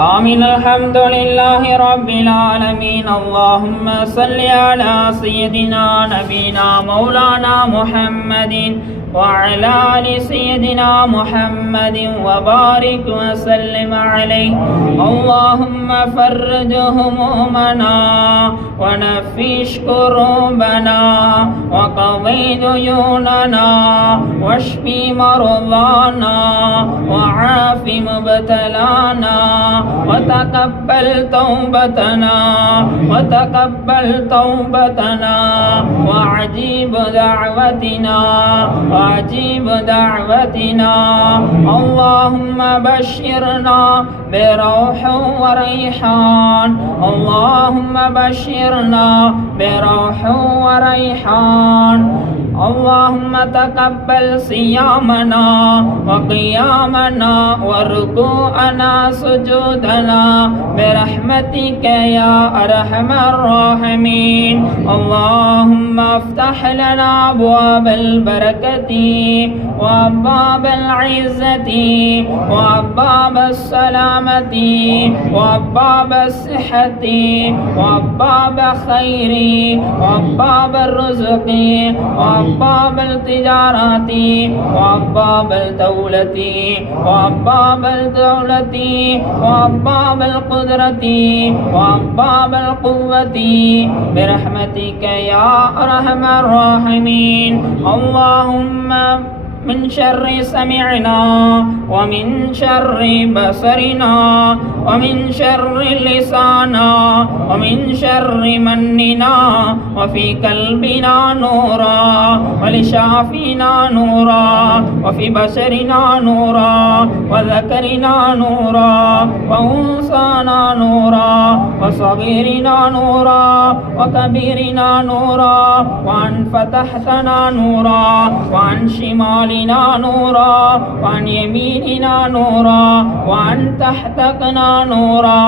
آمين. الحمد لله رب العالمين. اللهم صل على سيدنا نبينا مولانا محمد وعلى آل سيدنا محمد وبارك وسلم عليه. اللهم فرج همومنا ونفش كروبنا وقضي ديوننا واشف مرضانا وعاف مبتلانا وتقبل توبتنا وعجيب دعوتنا اللهم بشرنا بروح وريحان. اللهم تقبل صيامنا وقيامنا وركوعنا سجودنا برحمتك يا أرحم الراحمين. اللهم افتح لنا أبواب البركة وأبواب العزة وأبواب السلامة وأبواب الصحة وأبواب خير وأبواب الرزق وأبواب التجارات وأبواب الدولة وأبواب القدرة وأبواب القوة برحمتك يا أرحم الراحمين. اللهم من شر سمعنا ومن شر بصرنا ومن شر لسانا ومن شر مننا وفي قلبنا نورا ولشافينا نورا وفي بشرنا نورا وذكرنا نورا وأنثانا نورا وصغيرنا نورا وكبيرنا نورا وأن فتحتنا نورا وعن شمالنا نورا وعن يميننا نورا وعن تحتنا نورا.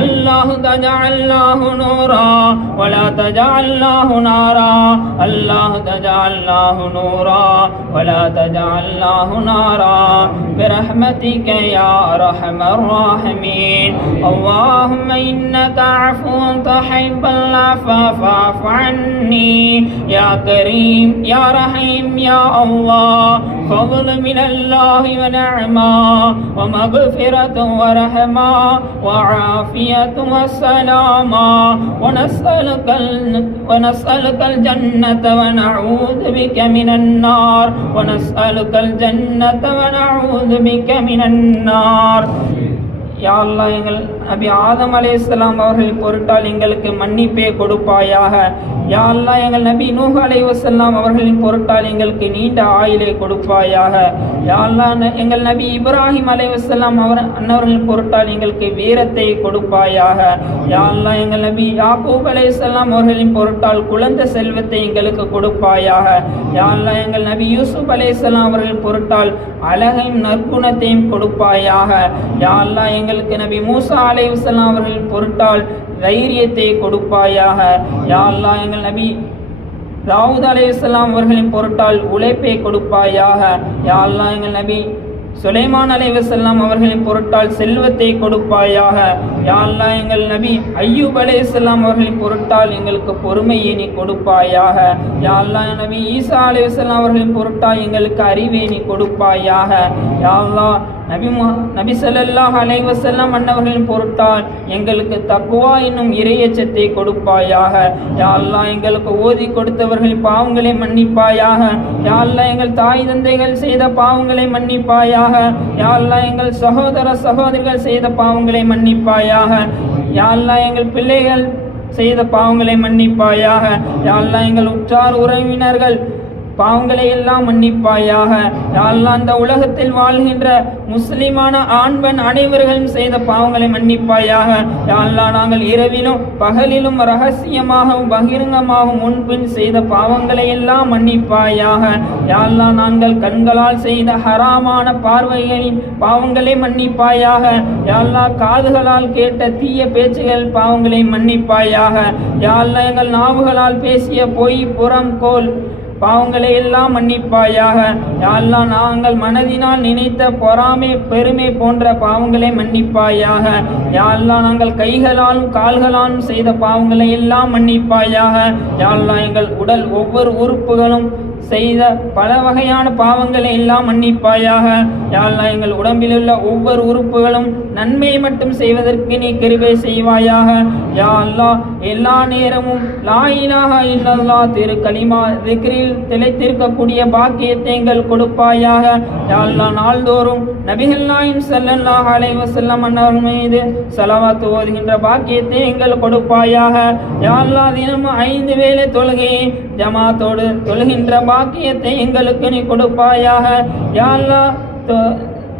الله تجعلناه نورا ولا تجعلناه نارا. الله تجعلناه نورا ولا تجعلناه نارا برحمتك يا أرحم الراحمين. اللهم إنك عفو تحب العفو فاعف عني يا كريم يا رحيم يا الله. فضل من الله ونعمة ومغفرة ورحمة وعافية وسلامة ونسألك الجنة ونعوذ بك من النار. யா அல்லாஹ், எங்கள் நபி ஆதம் அலைஹிஸ்ஸலாம் அவர்களின் பொருட்டால் எங்களுக்கு மன்னிப்பே கொடுப்பாயாக. யா அல்லாஹ், எங்கள் நபி நூஹ் அலைஹிஸ்ஸலாம் அவர்களின் பொருட்டால் எங்களுக்கு நீண்ட ஆயுளை கொடுப்பாயாக. யா அல்லாஹ், எங்கள் நபி இப்ராஹிம் அலைஹிஸ்ஸலாம் அன்னவர்களின் பொருட்டால் எங்களுக்கு வீரத்தை கொடுப்பாயாக. யா அல்லாஹ், எங்கள் நபி யாக்கூப் அலைஹிஸ்ஸலாம் அவர்களின் பொருட்டால் குழந்தை செல்வத்தை எங்களுக்கு கொடுப்பாயாக. யா அல்லாஹ், எங்கள் நபி யூசுப் அலைஹிஸ்ஸலாம் அவர்களின் பொருட்டால் அழகையும் நற்குணத்தையும் கொடுப்பாயாக. யா அல்லாஹ், எங்களுக்கு நபி மூசா அலைஹிஸ்ஸலாம் அவர்களின் பொருட்டால் தைரியத்தை கொடுப்பாயாக. யா அல்லாஹ், எங்கள் நபி தாவூத் அலைஹிஸ்ஸலாம் அவர்களின் பொருட்டால் உழைப்பை கொடுப்பாயாக. யா அல்லாஹ், எங்கள் நபி சுலைமான் அலைஹிஸ்ஸலாம் அவர்களின் பொருட்டால் செல்வத்தை கொடுப்பாயாக. யா அல்லாஹ், எங்கள் நபி அய்யூப் அலைஹிஸ்ஸலாம் அவர்களின் பொருட்டால் எங்களுக்கு பொறுமையை நீ கொடுப்பாயாக. யா அல்லாஹ், நபி ஈசா அலைஹிஸ்ஸலாம் அவர்களின் பொருட்டால் எங்களுக்கு அறிவை நீ கொடுப்பாயாக. யா அல்லாஹ், நபி ஸல்லல்லாஹு அலைஹி வஸல்லம் அன்னவர்களின் பொருட்டால் எங்களுக்கு தக்வா என்னும் இறையச்சத்தை கொடுப்பாயாக. யா அல்லாஹ், எங்களுக்கு ஓதி கொடுத்தவர்களின் பாவங்களை மன்னிப்பாயாக. யா அல்லாஹ், எங்கள் தாய் தந்தைகள் செய்த பாவங்களை மன்னிப்பாயாக. யா அல்லாஹ், எங்கள் சகோதர சகோதரிகள் செய்த பாவங்களை மன்னிப்பாயாக. யா அல்லாஹ், எங்கள் பிள்ளைகள் செய்த பாவங்களை மன்னிப்பாயாக. யா அல்லாஹ், எங்கள் உற்றார் உறவினர்கள் பாவங்களை எல்லாம் மன்னிப்பாயாக. யா அல்லாஹ், அந்த உலகத்தில் வாழ்கின்ற முஸ்லிமான ஆண் பெண் அனைவர்களும் செய்த பாவங்களை மன்னிப்பாயாக. யா அல்லாஹ், நாங்கள் இரவிலும் பகலிலும் ரகசியமாகவும் பகிரங்கமாகவும் முன்பின் செய்த பாவங்களை எல்லாம் மன்னிப்பாயாக. யா அல்லாஹ், நாங்கள் கண்களால் செய்த ஹராமான பார்வைகளின் பாவங்களை மன்னிப்பாயாக. யா அல்லாஹ், காதுகளால் கேட்ட தீய பேச்சுகள் பாவங்களை மன்னிப்பாயாக. யா அல்லாஹ், எங்கள் நாவுகளால் பேசிய பொய் புறம் கோல் பாவங்களை எல்லாம் மன்னிப்பாயாக. யா அல்லாஹ் நாங்கள் மனதினால் நினைத்த பொறாமை பெருமை போன்ற பாவங்களை மன்னிப்பாயாக. யா அல்லாஹ் நாங்கள் கைகளாலும் கால்களாலும் செய்த பாவங்களை எல்லாம் மன்னிப்பாயாக. யா அல்லாஹ் எங்கள் உடல் ஒவ்வொரு உறுப்புகளும் செய்த பல வகையான பாவங்களை எல்லாம் மன்னிப்பாயாக. யா அல்லாஹ் எங்கள் உடம்பில் உள்ள ஒவ்வொரு உறுப்புகளும் நன்மையை மட்டும் செய்வதற்கு நீ கிருபை செய்வாயாக. யா அல்லாஹ் எல்லா நேரமும் லா இலாஹா இல்லல்லாஹ் திரு கலிமா திக்ரில் திளைத்திருக்கக்கூடிய பாக்கியத்தை எங்கள் கொடுப்பாயாக. யா அல்லாஹ் நாள்தோறும் நபிகள் நாயகம் ஸல்லல்லாஹு அலைஹி வஸல்லம் அன்னவர் மீது ஸலவாத் ஓதுகின்ற பாக்கியத்தை எங்கள் கொடுப்பாயாக. யா அல்லாஹ் தினமும் 5 வேளை தொழுகையை ஜமாத்தோடு தொழுகின்ற பாக்கியத்தை எங்களுக்கு நீ கொடுப்பாயாக. யா அல்லாஹ்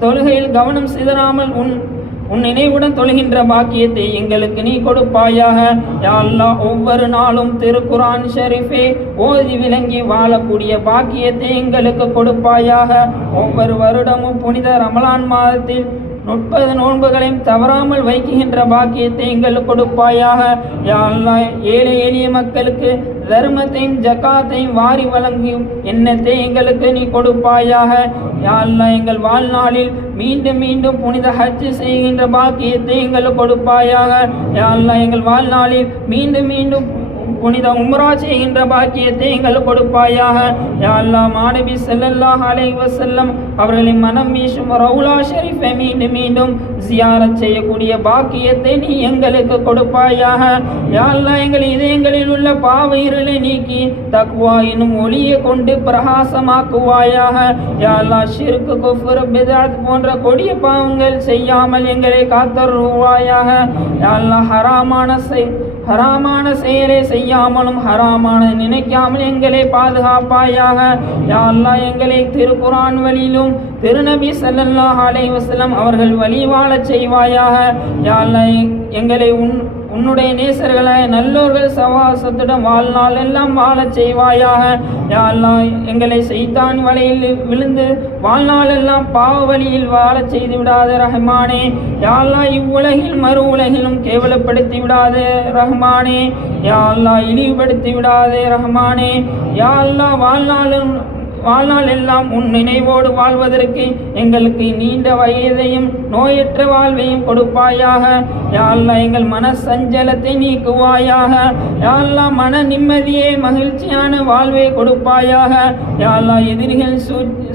தொழுகையில் கவனம் சிதறாமல் உன் நினைவுடன் தொழுகின்ற பாக்கியத்தை எங்களுக்கு நீ கொடுப்பாயாக. யா அல்லாஹ் ஒவ்வொரு நாளும் திருக்குர்ஆன் ஷரீஃபை ஓதி விளங்கி வாழக்கூடிய பாக்கியத்தை எங்களுக்கு கொடுப்பாயாக. ஒவ்வொரு வருடமும் புனித ரமலான் மாதத்தில் 30 நோன்புகளையும் தவறாமல் வைக்கின்ற பாக்கியத்தை எங்களுக்கு கொடுப்பாயாக. யா அல்லாஹ் ஏழை எளிய மக்களுக்கு தர்மத்தையும் ஜகாத்தையும் வாரி வழங்கியும் எண்ணத்தை எங்களுக்கு நீ கொடுப்பாயாக. யா அல்லாஹ் எங்கள் வாழ்நாளில் மீண்டும் மீண்டும் புனித ஹஜ் செய்கின்ற பாக்கியத்தை எங்களுக்கு கொடுப்பாயாக. யா அல்லாஹ் எங்கள் வாழ்நாளில் மீண்டும் மீண்டும் புனித உம்ரா செய்கின்ற பாக்கியத்தை எங்கள் கொடுப்பாயாக. யா அல்லாஹ் மாநபி ஸல்லல்லாஹு அலைஹி வஸல்லம் அவர்களின் மனம் வீசும் ரவுலா ஷரீஃபை மீண்டும் மீண்டும் ஜியாரத் செய்யக்கூடிய பாக்கியத்தை நீ எங்களுக்கு கொடுப்பாயாக. யா அல்லாஹ் எங்கள் இதயங்களில் உள்ள பாவ இருளை நீக்கி தக்வா எனும் ஒளியை கொண்டு பிரகாசமாக்குவாயாக. யா அல்லாஹ் ஷிர்க் குஃப்ர் பித்அத் போன்ற கொடிய பாவங்கள் செய்யாமல் எங்களை காத்தருள்வாயாக. யா அல்லாஹ் ஹராமான செயலை செய்யாமலும் ஹராமான நினைக்காமல் எங்களை பாதுகாப்பாயாக. யா அல்லாஹ் எங்களை திருக்குர்ஆன் வழியிலும் திருநபி ஸல்லல்லாஹு அலைஹி வஸல்லம் அவர்கள் வழி வாழச் செய்வாயாக. யா அல்லாஹ் எங்களை உன்னுடைய நேசர்களாய் நல்லோர்கள் சவாசத்துடன் வாழ்நாள் எல்லாம் வாழச் செய்வாயாக. யா அல்லாஹ் எங்களை சைத்தான் வலையில் விழுந்து வாழ்நாள் எல்லாம் பாவ வழியில் வாழச் செய்து விடாத ரஹ்மானே. யா அல்லாஹ் இவ்வுலகில் மறு உலகிலும் கேவலப்படுத்தி விடாதே ரஹ்மானே. யா அல்லாஹ் இழிவுபடுத்தி விடாதே ரஹ்மானே. யா அல்லாஹ் வாழ்நாள் எல்லாம் உன் நினைவோடு வாழ்வதற்கு எங்களுக்கு நீண்ட வயதையும் நோயற்ற வாழ்வையும் கொடுப்பாயாக. யா அல்லாஹ் எங்கள் மன சஞ்சலத்தை நீக்குவாயாக. யா அல்லாஹ் மன நிம்மதியை மகிழ்ச்சியான வாழ்வை கொடுப்பாயாக. யா அல்லாஹ் எதிரிகள்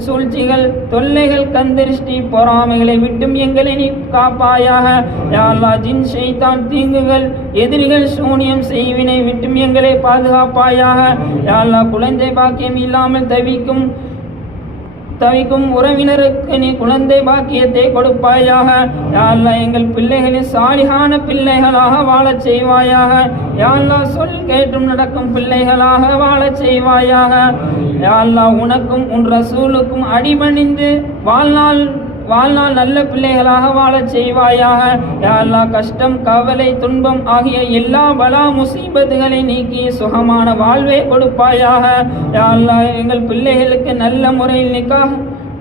சூழ்ச்சிகள் தொல்லைகள் கந்திருஷ்டி பொறாமைகளை விட்டும் எங்களை நீ காப்பாயாக. யா அல்லாஹ் ஜின் ஷைத்தான் தீங்குகள் எதிரிகள் சூனியம் செய்வினை விட்டும் எங்களை பாதுகாப்பாயாக. யா அல்லாஹ் குழந்தை பாக்கியம் இல்லாமல் தவிக்கும் உறவினருக்கு நீ குழந்தை பாக்கியத்தை கொடுப்பாயாக. யா அல்லாஹ் எங்கள் பிள்ளைகளை சாலிகான பிள்ளைகளாக வாழச் செய்வாயாக. யா அல்லாஹ் சொல் கேட்டும் நடக்கும் பிள்ளைகளாக வாழச் செய்வாயாக. யா அல்லாஹ் உனக்கும் உன் ரசூலுக்கும் அடிபணிந்து வாழ்நாள் நல்ல பிள்ளைகளாக வாழச் செய்வாயாக. யா அல்லாஹ் கஷ்டம் கவலை துன்பம் ஆகிய எல்லா பலா முசீபத்துகளை நீக்கி சுகமான வாழ்வை கொடுப்பாயாக. யா அல்லாஹ் எங்கள் பிள்ளைகளுக்கு நல்ல முறையில் நிக்காஹ்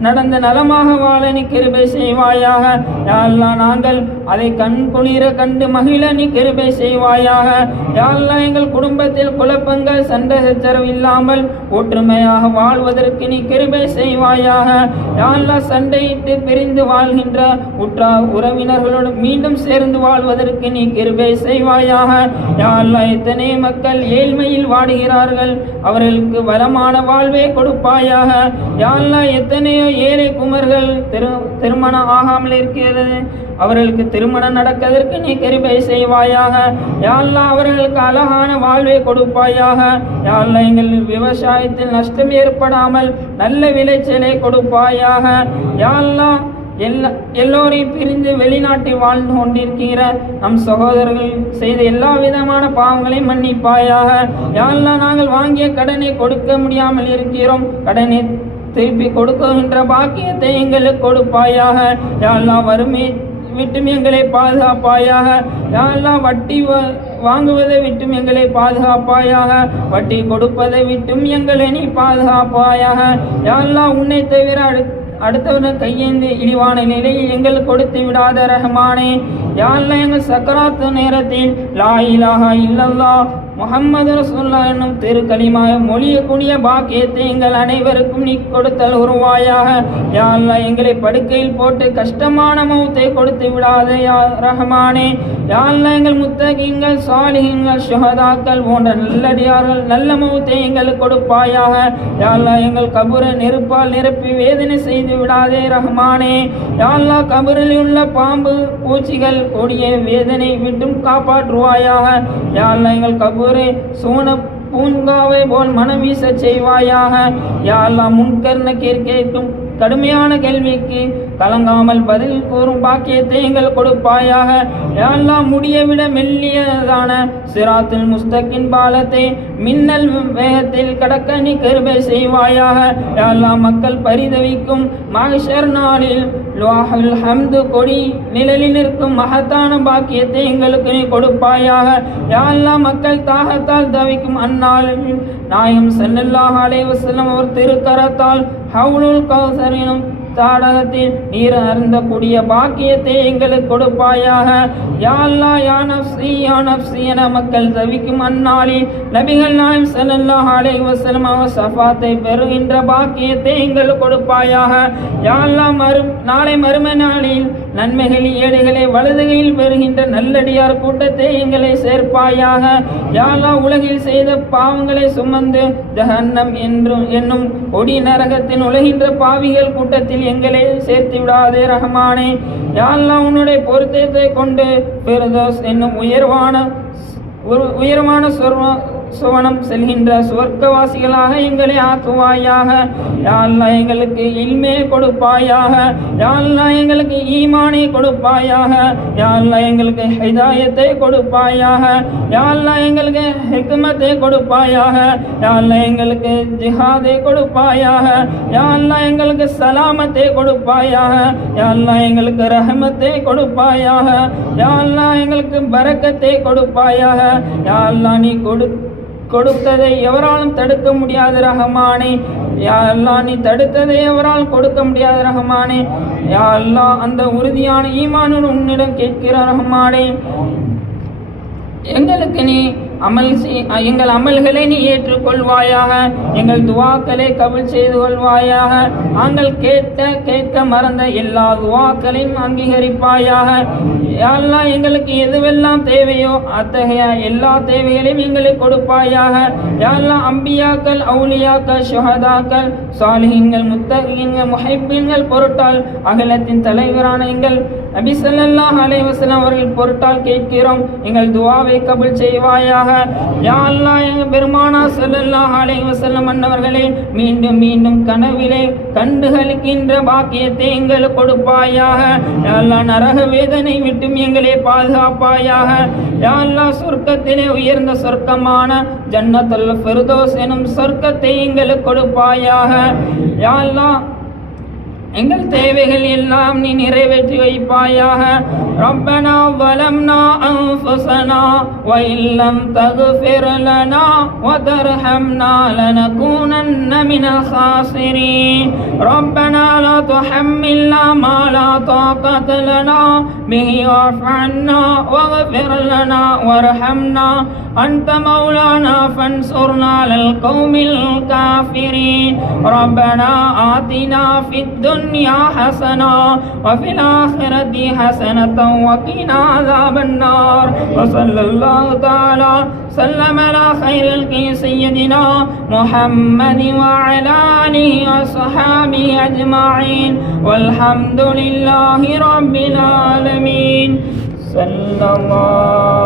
நடந்த நலமாக வாழ நீ கிருபை செய்வாயாக. யா அல்லாஹ் நாங்கள் அதை கண் குளிர கண்டு மகிழ நீ கிருபை செய்வாயாக. யா அல்லாஹ் எங்கள் குடும்பத்தில் குழப்பங்கள் சண்டை சச்சரவு இல்லாமல் ஒற்றுமையாக வாழ்வதற்கு நீ கிருபை செய்வாயாக. யா அல்லாஹ் சண்டையிட்டு பிரிந்து வாழ்கின்ற உற்றார் உறவினர்களோடு மீண்டும் சேர்ந்து வாழ்வதற்கு நீ கிருபை செய்வாயாக. யா அல்லாஹ் எத்தனை மக்கள் ஏழ்மையில் வாடுகிறார்கள், அவர்களுக்கு வளமான வாழ்வை கொடுப்பாயாக. யா அல்லாஹ் எத்தனையோ ஏழை குமர்கள் திருமணம் ஆகாமல் இருக்கிறது, அவர்களுக்கு திருமணம் நடப்பதற்கு நீ கிருபை செய்வாயாக. யா அல்லாஹ் அவர்களுக்கு அழகான வாழ்வை கொடுப்பாயாக. யா அல்லாஹ் எங்கள் விவசாயத்தில் நஷ்டம் ஏற்படாமல் நல்ல விளைச்சலை கொடுப்பாயாக. யா அல்லாஹ் எல்லோரையும் பிரிந்து வெளிநாட்டில் வாழ்ந்து கொண்டிருக்கிற நம் சகோதரர்கள் செய்த எல்லா விதமான பாவங்களையும் மன்னிப்பாயாக. யா அல்லாஹ் நாங்கள் வாங்கிய கடனை கொடுக்க முடியாமல் இருக்கிறோம், கடனை திருப்பி கொடுக்கின்ற பாக்கியத்தை எங்களுக்கு கொடுப்பாயாக. யா அல்லாஹ் வறுமை விட்டும் எங்களை பாதுகாப்பாயாக. யா அல்லாஹ் வட்டி வாங்குவதை விட்டும் எங்களை பாதுகாப்பாயாக, வட்டி கொடுப்பதை விட்டும் எங்களை நீ பாதுகாப்பாயாக. யா அல்லாஹ் உன்னை தவிர அடுத்தவன கையேந்து இழிவான நிலையில் எங்கள் கொடுத்து விடாத ரஹ்மானே. யா அல்லாஹ் எங்கள் சக்கராத்து நேரத்தில் லா இலாஹா இல்லல்லாஹ் முஹம்மது ரசூலுல்லாஹ் என்னும் திருக்கலிமாய மொழியக்கூடிய பாக்கியத்தை எங்கள் அனைவருக்கும் நீ கொடுத்தல் உருவாயாக. யா அல்லாஹ் எங்களை படுக்கையில் போட்டு கஷ்டமான மௌத்தை கொடுத்து விடாதே யா ரஹ்மானே. யா அல்லாஹ் எங்கள் முத்தகீன்கள் சாலிஹீன்கள் ஷுஹதாக்கள் போன்ற நல்லடியார்கள் நல்ல மௌத்தை எங்களுக்கு கொடுப்பாயாக. யா அல்லாஹ் எங்கள் கபரை நெருப்பால் நிரப்பி வேதனை செய்து விடாதே ரஹ்மானே. யா அல்லாஹ் கபரில் உள்ள பாம்பு பூச்சிகள் கொடிய வேதனை விட்டும் காப்பாற்றுவாயாக. யா அல்லாஹ் எங்கள் கபரை சோன பூங்காவை போல் மனம் வீச செய்வாயாக. யா அல்லாஹ் முன்கர் நக்கீர் கேட்கும் கடுமையான கேள்விக்கு கலங்காமல் பதில் கூறும் பாக்கியத்தை எங்கள் கொடுப்பாயாக. யா அல்லாஹ் முடிய விட மெல்லியதான சிராத்துல் முஸ்தகின் பாலத்தை மின்னல் வேகத்தில் கடக்க நீ கிருபை செய்வாயாக. யா அல்லாஹ் மக்கள் பரிதவிக்கும் மஹ்ஷர் நாளில் லுவாஹுல் ஹம்து கொடி நிழலில் இருக்கும் மகத்தான பாக்கியத்தை எங்களுக்கு நீ கொடுப்பாயாக. யா அல்லாஹ் மக்கள் தாகத்தால் தவிக்கும் அந்நாளில் நாயகம் ஸல்லல்லாஹு அலைஹி வஸல்லம் அவர் திருக்கரத்தால் ஹவுலுல் கௌசர் எனும் தாடகத்தில் நீர் அருந்தக்கூடிய பாக்கியத்தை எங்களுக்கு கொடுப்பாயாக. யா அல்லாஹ் யா நஃப்ஸி யா நஃப்ஸி என மக்கள் தவிக்கும் அந்நாளில் நபிகள் நாயகம் ஸல்லல்லாஹு அலைஹி வஸல்லம் அவர் ஷஃபாத்தை பெறுகின்ற பாக்கியத்தை எங்களுக்கு கொடுப்பாயாக. யா அல்லாஹ் நாளை மறுமை நாளில் நன்மைகள் ஏழைகளை வலதுகையில் பெறுகின்ற நல்லடியார் கூட்டத்தை எங்களை சேர்ப்பாயாக. யா அல்லாஹ் உலகில் செய்த பாவங்களை சுமந்து ஜஹன்னம் என்னும் கொடி நரகத்தின் உலகின்ற பாவிகள் கூட்டத்தில் எங்களை சேர்த்து விடாதே ரஹ்மானே. யா அல்லாஹ் உன்னுடைய பொருத்தத்தை கொண்டு ஃபிர்தௌஸ் என்னும் உயர்வான சுவனம் செல்கின்ற சுவர்க்கவாசிகளாக எங்களை ஆக்குவாயாக. யா அல்லாஹ் எங்களுக்கு இல்மே கொடுப்பாயாக. யா அல்லாஹ் எங்களுக்கு ஈமானை கொடுப்பாயாக. யா அல்லாஹ் எங்களுக்கு ஹிதாயத்தை கொடுப்பாயாக. யா அல்லாஹ் எங்களுக்கு ஹிக்மத்தை கொடுப்பாயாக. யா அல்லாஹ் எங்களுக்கு ஜிஹாதை கொடுப்பாயாக. யா அல்லாஹ் எங்களுக்கு சலாமத்தை கொடுப்பாயாக. யா அல்லாஹ் எங்களுக்கு ரஹமத்தை கொடுப்பாயாக. யா அல்லாஹ் எங்களுக்கு பரக்கத்தை கொடுப்பாயாக. யா அல்லாஹ் நீ கொடுத்ததை எவராலும் தடுக்க முடியாத ரஹ்மானே. யா அல்லாஹ் நீ தடுத்ததை எவரால் கொடுக்க முடியாத ரஹ்மானே. யா அல்லாஹ் அந்த உறுதியான ஈமானுடன் உன்னிடம் கேட்கிற ரஹ்மானே. எங்களுக்கு நீ எங்கள் அமல்களை நீ ஏற்றுக்கொள்வாயாக. எங்கள் துவாக்களை கபூல் செய்து கொள்வாயாக. நாங்கள் கேட்க மறந்த எல்லா துவாக்களையும் அங்கீகரிப்பாயாக. யா அல்லாஹ் எங்களுக்கு எதுவெல்லாம் தேவையோ அத்தகைய எல்லா தேவைகளையும் எங்களுக்கு கொடுப்பாயாக. யா அல்லாஹ் அம்பியாக்கள் அவுலியாக்கள் ஷுஹதாக்கள் சாலிஹீன்கள் முத்தகீன்கள் முஹிப்பீன்கள் பொருட்டால் அகிலத்தின் தலைவரான எங்கள் நபி ஸல்லல்லாஹு அலைஹி வஸல்லம் அவர்கள் பொருட்டால் கேட்கிறோம். எங்கள் துஆவை கபூல் செய்வாயாக. யா அல்லாஹ் எங்கள் பெருமானார் ஸல்லல்லாஹு அலைஹி வஸல்லம் அன்னவர்களே மீண்டும் மீண்டும் கனவிலே கண்டுகளிக்கின்ற பாக்கியத்தை எங்களுக்கு கொடுப்பாயாக. யா அல்லாஹ் நரக வேதனை விட்டும் எங்களை பாதுகாப்பாயாக. யா அல்லாஹ் சொர்க்கத்திலே உயர்ந்த சொர்க்கமான ஜன்னத்துல் ஃபிர்தௌஸ் எனும் சொர்க்கத்தை எங்களுக்கு கொடுப்பாயாக. யா அல்லாஹ் எங்கள் தேவைகள் எல்லாம் நீ நிறைவேற்றி வைப்பாயாக. ரப்பனா ظلمنا أنفسنا وإن لم تغفر لنا وترحمنا لنكونن من الخاسرين. ربنا لا تحملنا ما لا طاقة لنا به واعف عنا واغفر لنا وارحمنا أنت مولانا فانصرنا على القوم الكافرين. ربنا آتنا في الدنيا حسنة وفي الآخرة حسنة وقنا عذاب النار. وصلى الله تعالى سلم على خير الخلق سيدنا محمد وعلى آله وصحبه أجمعين والحمد لله رب العالمين. صلى الله